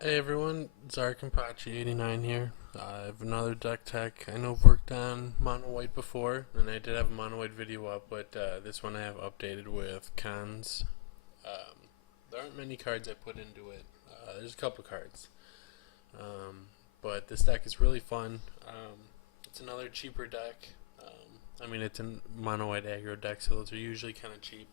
Hey everyone, Zarkampachi89 here. I have another deck tech. I know I've worked on mono white before, and I did have a mono white video up, but this one I have updated with cons. There aren't many cards I put into it. There's a couple cards, but this deck is really fun. It's another cheaper deck. It's a mono white aggro deck, so those are usually kind of cheap.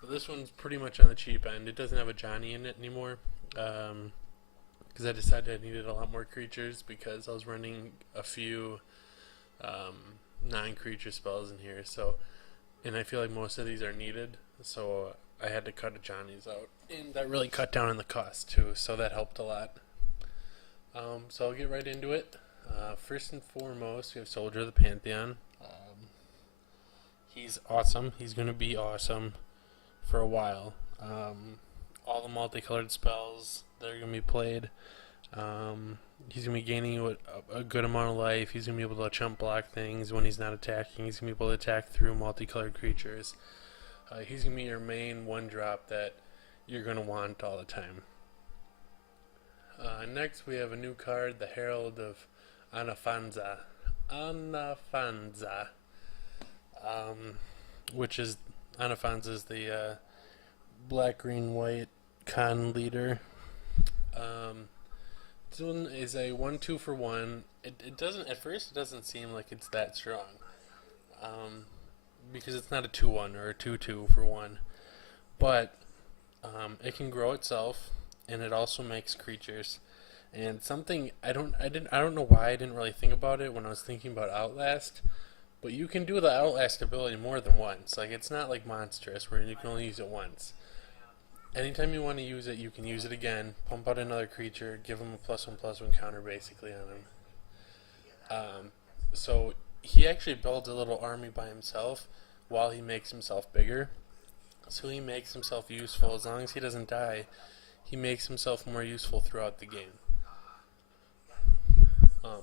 But this one's pretty much on the cheap end. It doesn't have a Johnny in it anymore. Because I decided I needed a lot more creatures because I was running a few non-creature spells in here. And I feel like most of these are needed, so I had to cut a Johnny's out, and that really cut down on the cost too. So that helped a lot. So I'll get right into it. First and foremost, we have Soldier of the Pantheon. He's awesome. He's gonna be awesome for a while. All the multicolored spells that are going to be played. He's going to be gaining a good amount of life. He's going to be able to chump block things when he's not attacking. He's going to be able to attack through multicolored creatures. He's going to be your main one drop that you're going to want all the time. Next, we have a new card, the Herald of Anafanza. Anafanza. Which is, Anafanza is the black, green, white con leader. This one is a 1-2 for 1. It doesn't, at first, it doesn't seem like it's that strong. Because it's not a 2-1 or a 2-2 for 1. But it can grow itself, and it also makes creatures. And something I don't know why I didn't really think about it when I was thinking about Outlast, but you can do the Outlast ability more than once. Like, it's not like Monstrous where you can only use it once. Anytime you want to use it, you can use it again, pump out another creature, give him a +1/+1 counter basically on him. So he actually builds a little army by himself while he makes himself bigger. So he makes himself useful. As long as he doesn't die, he makes himself more useful throughout the game.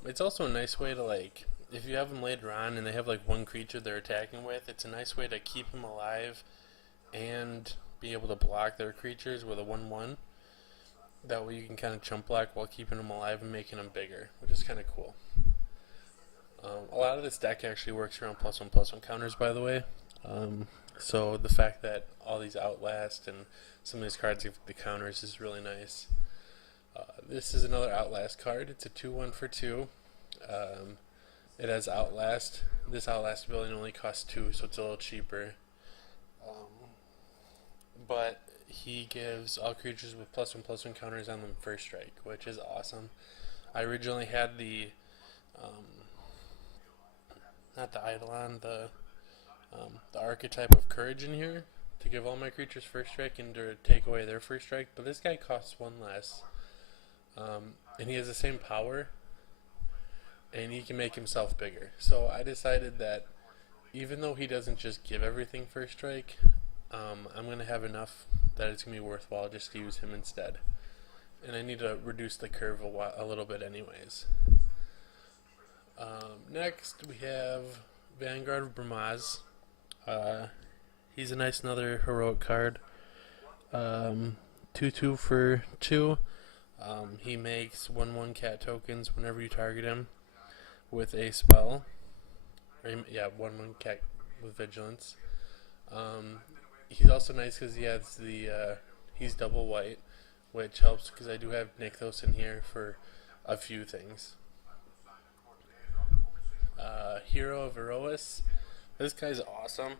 It's also a nice way to, like, if you have them later on and they have like one creature they're attacking with, it's a nice way to keep them alive and be able to block their creatures with a 1/1. That way you can kind of chump block while keeping them alive and making them bigger, which is kind of cool. A lot of this deck actually works around +1/+1 counters, by the way. So the fact that all these Outlast and some of these cards give the counters is really nice. This is another Outlast card. It's a 2-1 for 2. It has Outlast. This Outlast ability only costs 2, so it's a little cheaper. But he gives all creatures with +1/+1 counters on them first strike, which is awesome. I originally had not the Eidolon, the archetype of courage in here to give all my creatures first strike and to take away their first strike, but this guy costs 1 less. And he has the same power, and he can make himself bigger. So I decided that even though he doesn't just give everything first strike, I'm going to have enough that it's going to be worthwhile just to use him instead. And I need to reduce the curve a little bit anyways. Next, we have Vanguard of Bramaz. He's a nice another heroic card. 2-2 for 2. He makes 1/1 cat tokens whenever you target him with a spell. 1/1 cat with vigilance. He's also nice because he has he's double white, which helps because I do have Nykthos in here for a few things. Hero of Erois. This guy's awesome.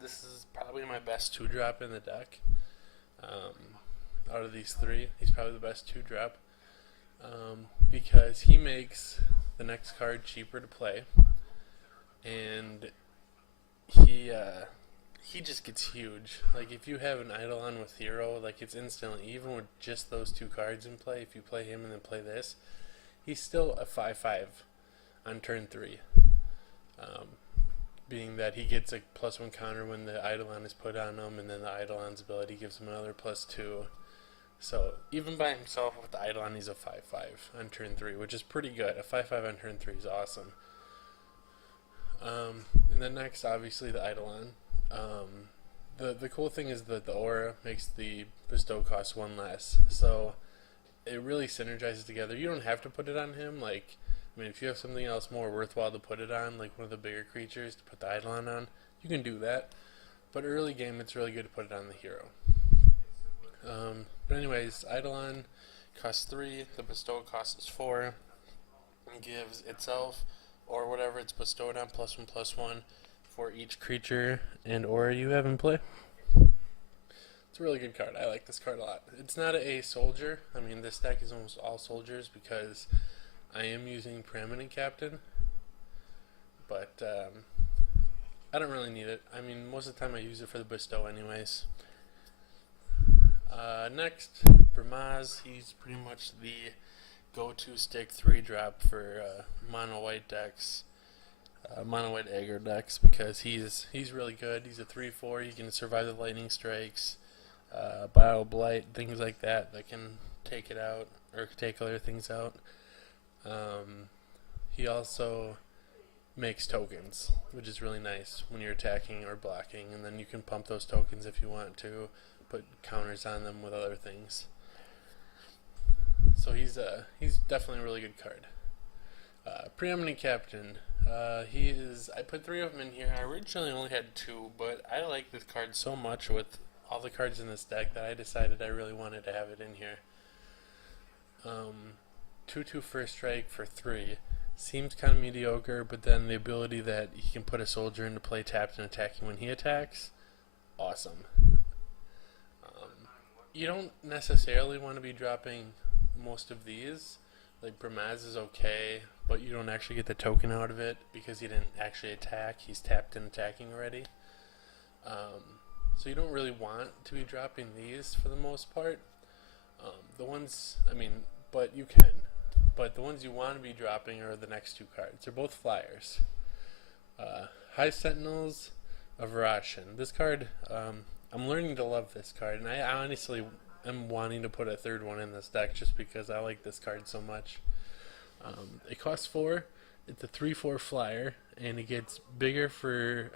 This is probably my best 2-drop in the deck. Out of these 3, he's probably the best 2-drop. Because he makes the next card cheaper to play. And he just gets huge. Like, if you have an Eidolon with Hero, like, it's instantly, even with just those 2 cards in play, if you play him and then play this, he's still a 5/5 on turn 3. Being that he gets a +1 counter when the Eidolon is put on him, and then the Eidolon's ability gives him another +2. So even by himself with the Eidolon, he's a 5/5 on turn 3, which is pretty good. A 5/5 on turn 3 is awesome. And then next, obviously, the Eidolon. The cool thing is that the aura makes the bestow cost 1 less. So it really synergizes together. You don't have to put it on him. Like, I mean, if you have something else more worthwhile to put it on, like one of the bigger creatures to put the Eidolon on, you can do that. But early game, it's really good to put it on the hero. But anyways, Eidolon costs 3. The bestow costs 4. And gives itself or whatever it's bestowed on +1/+1 for each creature and or you have in play. It's a really good card. I like this card a lot. It's not a soldier. I mean, this deck is almost all soldiers because I am using Preeminent Captain, but I don't really need it. I mean, most of the time I use it for the bestow anyways. Next, Bramaz. He's pretty much the go-to stick 3-drop for mono white decks, mono white aggro decks, because he's really good. He's a 3/4. He can survive the lightning strikes, bio blight, things like that can take it out or take other things out. He also makes tokens, which is really nice when you're attacking or blocking, and then you can pump those tokens if you want to, put counters on them with other things. So he's definitely a really good card. Preeminent Captain. I put 3 of them in here. I originally only had 2, but I like this card so much with all the cards in this deck that I decided I really wanted to have it in here. 2/2 first strike for 3 seems kind of mediocre, but then the ability that he can put a soldier into play tapped and attacking when he attacks, awesome. You don't necessarily want to be dropping most of these. Like Bramaz is okay, but you don't actually get the token out of it because he didn't actually attack. He's tapped and attacking already. So you don't really want to be dropping these for the most part. The ones, I mean, but you can. But the ones you want to be dropping are the next 2 cards. They're both flyers. High Sentinels of Varashin. This card, I'm learning to love this card, and I honestly am wanting to put a 3rd one in this deck just because I like this card so much. It costs 4. It's a 3/4 flyer, and it gets bigger for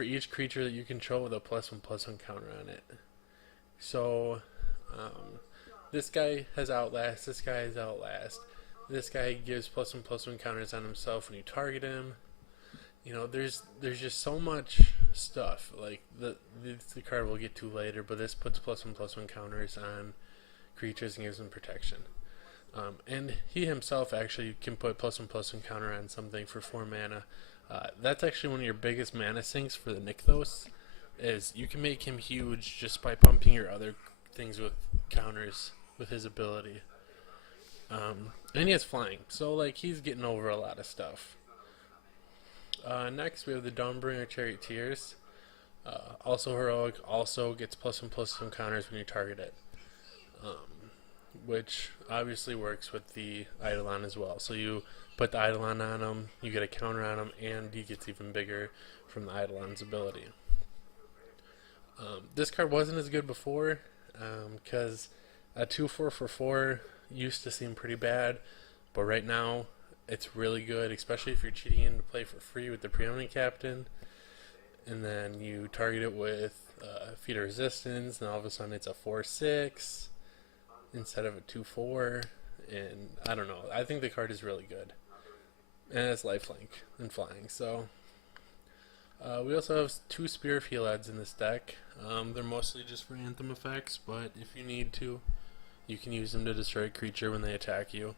each creature that you control with a +1/+1 counter on it. So this guy has Outlast. This guy has Outlast. This guy gives +1/+1 counters on himself when you target him. You know, there's just so much stuff. Like the card we'll get to later, but this puts +1/+1 counters on creatures and gives them protection. And he himself actually can put +1/+1 counter on something for 4 mana. That's actually one of your biggest mana sinks for the Nykthos. Is you can make him huge just by pumping your other things with counters with his ability. And he has flying, so like he's getting over a lot of stuff. Next we have the Dawnbringer Charioteers. Also heroic, also gets +1/+1 counters when you target it. Which obviously works with the Eidolon as well. So you put the Eidolon on him, you get a counter on him, and he gets even bigger from the Eidolon's ability. This card wasn't as good before, because a 2/4 for 4 used to seem pretty bad, but right now it's really good, especially if you're cheating in to play for free with the Preeminent Captain, and then you target it with Feat of Resistance, and all of a sudden it's a 4/6 instead of a 2/4, and I don't know. I think the card is really good, and it's lifelink and flying. So we also have 2 Spear of Heliads in this deck. They're mostly just for Anthem effects, but if you need to, you can use them to destroy a creature when they attack you.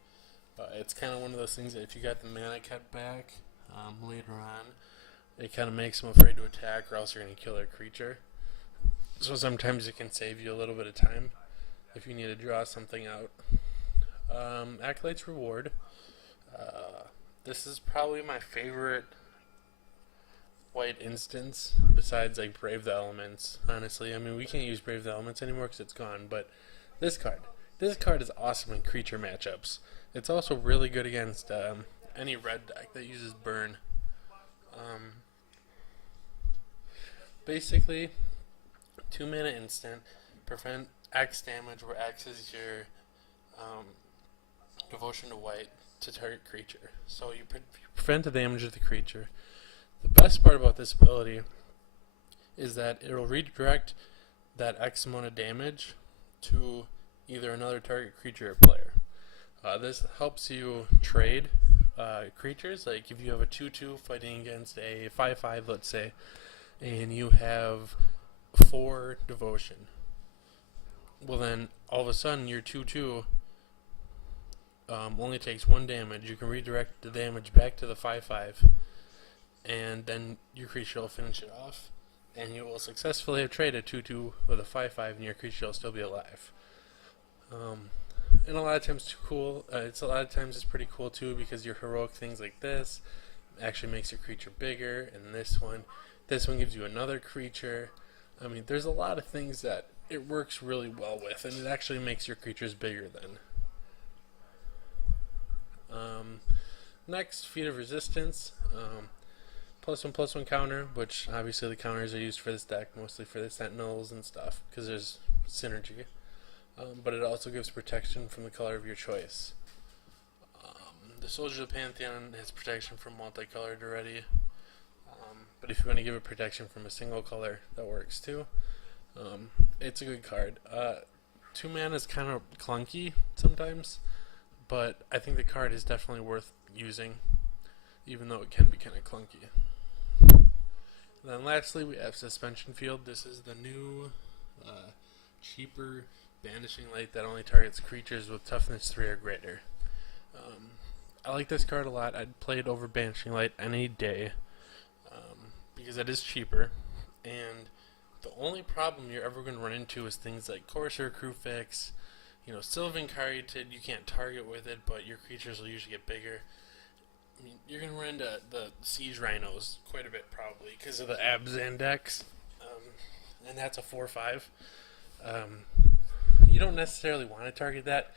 It's kind of one of those things that if you got the mana cut back later on, it kind of makes them afraid to attack, or else you're going to kill their creature. So sometimes it can save you a little bit of time if you need to draw something out. Acolyte's Reward. This is probably my favorite white instance besides like Brave the Elements, honestly. I mean, we can't use Brave the Elements anymore because it's gone, but this card is awesome in creature matchups. It's also really good against any red deck that uses burn. Basically, 2 mana instant, prevent X damage, where X is your devotion to white to target creature. So you prevent the damage of the creature. The best part about this ability is that it'll redirect that X amount of damage to either another target creature or player. This helps you trade creatures. Like if you have a 2/2 fighting against a 5/5, let's say, and you have 4 devotion. Well, then all of a sudden your 2/2 only takes 1 damage. You can redirect the damage back to the 5/5, and then your creature will finish it off, and you will successfully have traded 2/2 with a 5/5, and your creature will still be alive. And a lot of times too cool. It's pretty cool too, because your heroic things like this actually makes your creature bigger, and this one gives you another creature. I mean, there's a lot of things that it works really well with, and it actually makes your creatures bigger then. Next, Feat of Resistance. +1/+1 counter, which obviously the counters are used for this deck, mostly for the Sentinels and stuff, because there's synergy. But it also gives protection from the color of your choice. The Soldier of the Pantheon has protection from multicolored already, but if you want to give it protection from a single color, that works too. It's a good card. 2 mana is kind of clunky sometimes, but I think the card is definitely worth using, even though it can be kind of clunky. And then lastly, we have Suspension Field. This is the new, cheaper Banishing Light that only targets creatures with toughness 3 or greater. I like this card a lot. I'd play it over Banishing Light any day, because it is cheaper, and the only problem you're ever going to run into is things like Courser, Crewfix, Sylvan Caryatid. You can't target with it, but your creatures will usually get bigger. I mean, you're going to run into the Siege Rhinos quite a bit, probably, because of the Abzandex, and that's a 4/5. You don't necessarily want to target that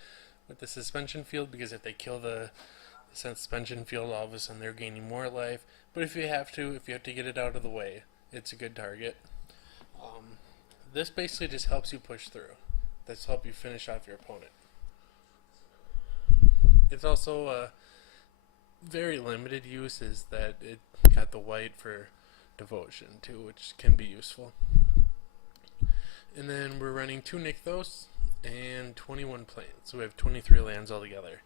with the Suspension Field, because if they kill the Suspension Field, all of a sudden they're gaining more life. But if you have to get it out of the way, it's a good target. This basically just helps you push through. This helps you finish off your opponent. It's also very limited use, is that it got the white for devotion too, which can be useful. And then we're running 2 Nykthos and 21 planes, so we have 23 lands altogether.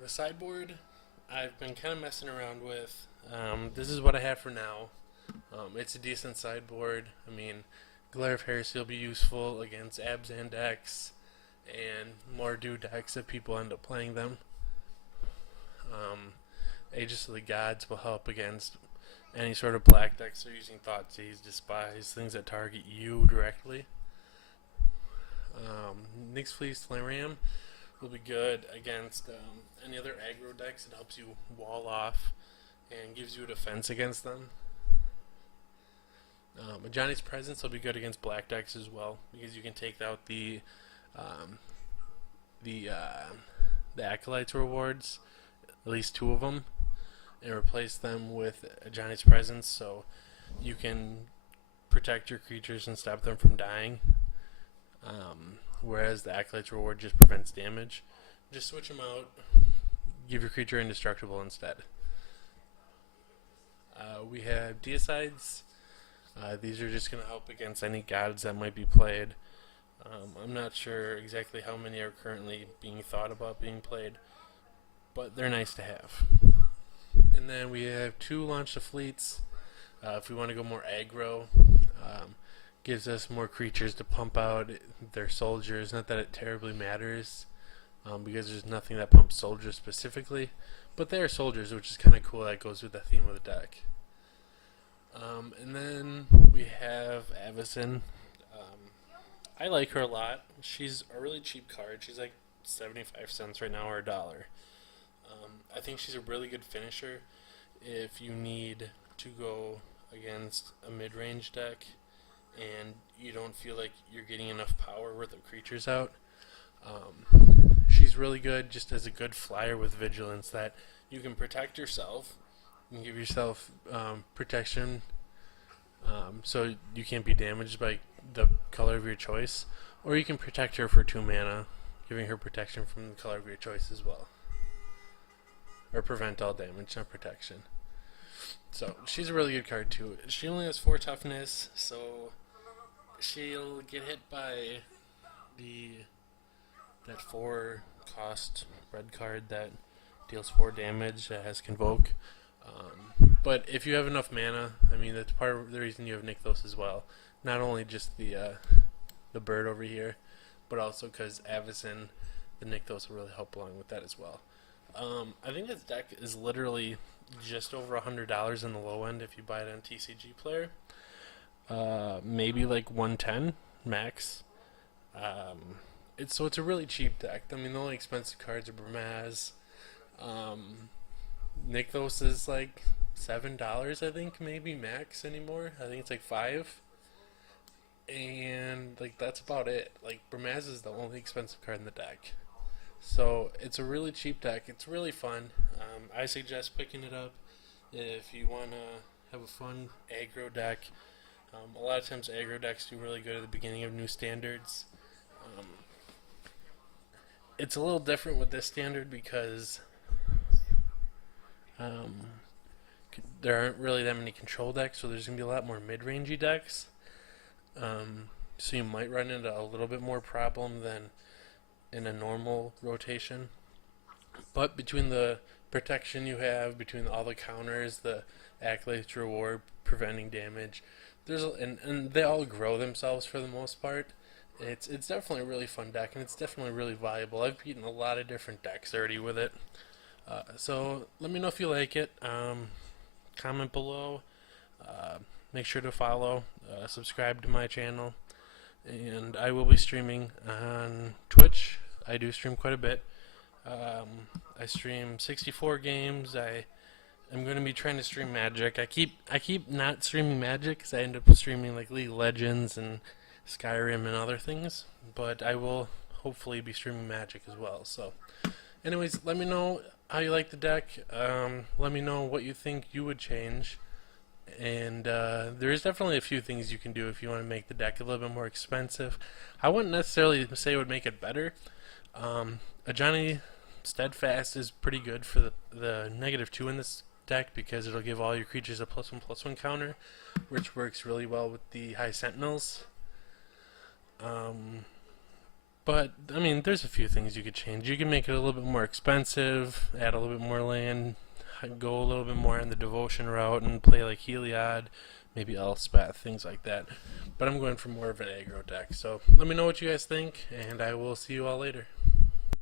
The sideboard I've been kind of messing around with. This is what I have for now. It's a decent sideboard. I mean, Glare of Heresy will be useful against Abzandex and Mordu decks if people end up playing them. Aegis of the Gods will help against any sort of black decks that are using Thoughtseize, Despise, things that target you directly. Nyx Fleece Flaream will be good against any other aggro decks. It helps you wall off and gives you a defense against them. Ajani's Presence will be good against black decks as well, because you can take out the Acolytes rewards, at least 2 of them, and replace them with Ajani's Presence, so you can protect your creatures and stop them from dying. Whereas the Acolytes reward just prevents damage. Just switch them out, give your creature indestructible instead. We have Deicides. These are just going to help against any gods that might be played. I'm not sure exactly how many are currently being thought about being played, but they're nice to have. And then we have 2 Launch the Fleets. If we want to go more aggro, gives us more creatures to pump out their soldiers. Not that it terribly matters, because there's nothing that pumps soldiers specifically, but they are soldiers, which is kind of cool. That goes with the theme of the deck. And then we have Avacyn. I like her a lot. She's a really cheap card. She's like 75 cents right now, or $1. I think she's a really good finisher if you need to go against a mid-range deck and you don't feel like you're getting enough power with the creatures out. She's really good just as a good flyer with Vigilance, that you can protect yourself and give yourself protection, so you can't be damaged by the color of your choice, or you can protect her for 2 mana, giving her protection from the color of your choice as well. Or prevent all damage, not protection. So she's a really good card too. She only has 4 toughness, so she'll get hit by the that 4 cost red card that deals 4 damage that has Convoke. But if you have enough mana, I mean that's part of the reason you have Nykthos as well. Not only just the bird over here, but also because Avacyn, the Nykthos will really help along with that as well. I think this deck is literally just over $100 in the low end if you buy it on TCG Player. Maybe like 110 max. It's a really cheap deck. I mean, the only expensive cards are Bramaz. Nykthos is like $7, I think, maybe max anymore. I think it's like 5. And like that's about it. Like Bramaz is the only expensive card in the deck. So it's a really cheap deck. It's really fun. I suggest picking it up if you want to have a fun aggro deck. A lot of times aggro decks do really good at the beginning of new standards. It's a little different with this standard because there aren't really that many control decks, so there's going to be a lot more mid-rangey decks. So you might run into a little bit more problem than in a normal rotation. But between the protection you have, between all the counters, the Acolyte's Reward, preventing damage, and they all grow themselves for the most part. It's definitely a really fun deck, and it's definitely really viable. I've beaten a lot of different decks already with it. So let me know if you like it. Comment below. Make sure to follow, subscribe to my channel, and I will be streaming on Twitch. I do stream quite a bit. I stream 64 games. I'm going to be trying to stream Magic. I keep not streaming Magic because I end up streaming like League of Legends and Skyrim and other things. But I will hopefully be streaming Magic as well. So, anyways, let me know how you like the deck. Let me know what you think you would change. And there is definitely a few things you can do if you want to make the deck a little bit more expensive. I wouldn't necessarily say it would make it better. A Johnny Steadfast is pretty good for the -2 in this deck because it'll give all your creatures a +1/+1 counter, which works really well with the high sentinels. But I mean, there's a few things you could change. You can make it a little bit more expensive, add a little bit more land, go a little bit more on the devotion route, and play like Heliod, maybe Elspeth, things like that. But I'm going for more of an aggro deck. So let me know what you guys think, and I will see you all later.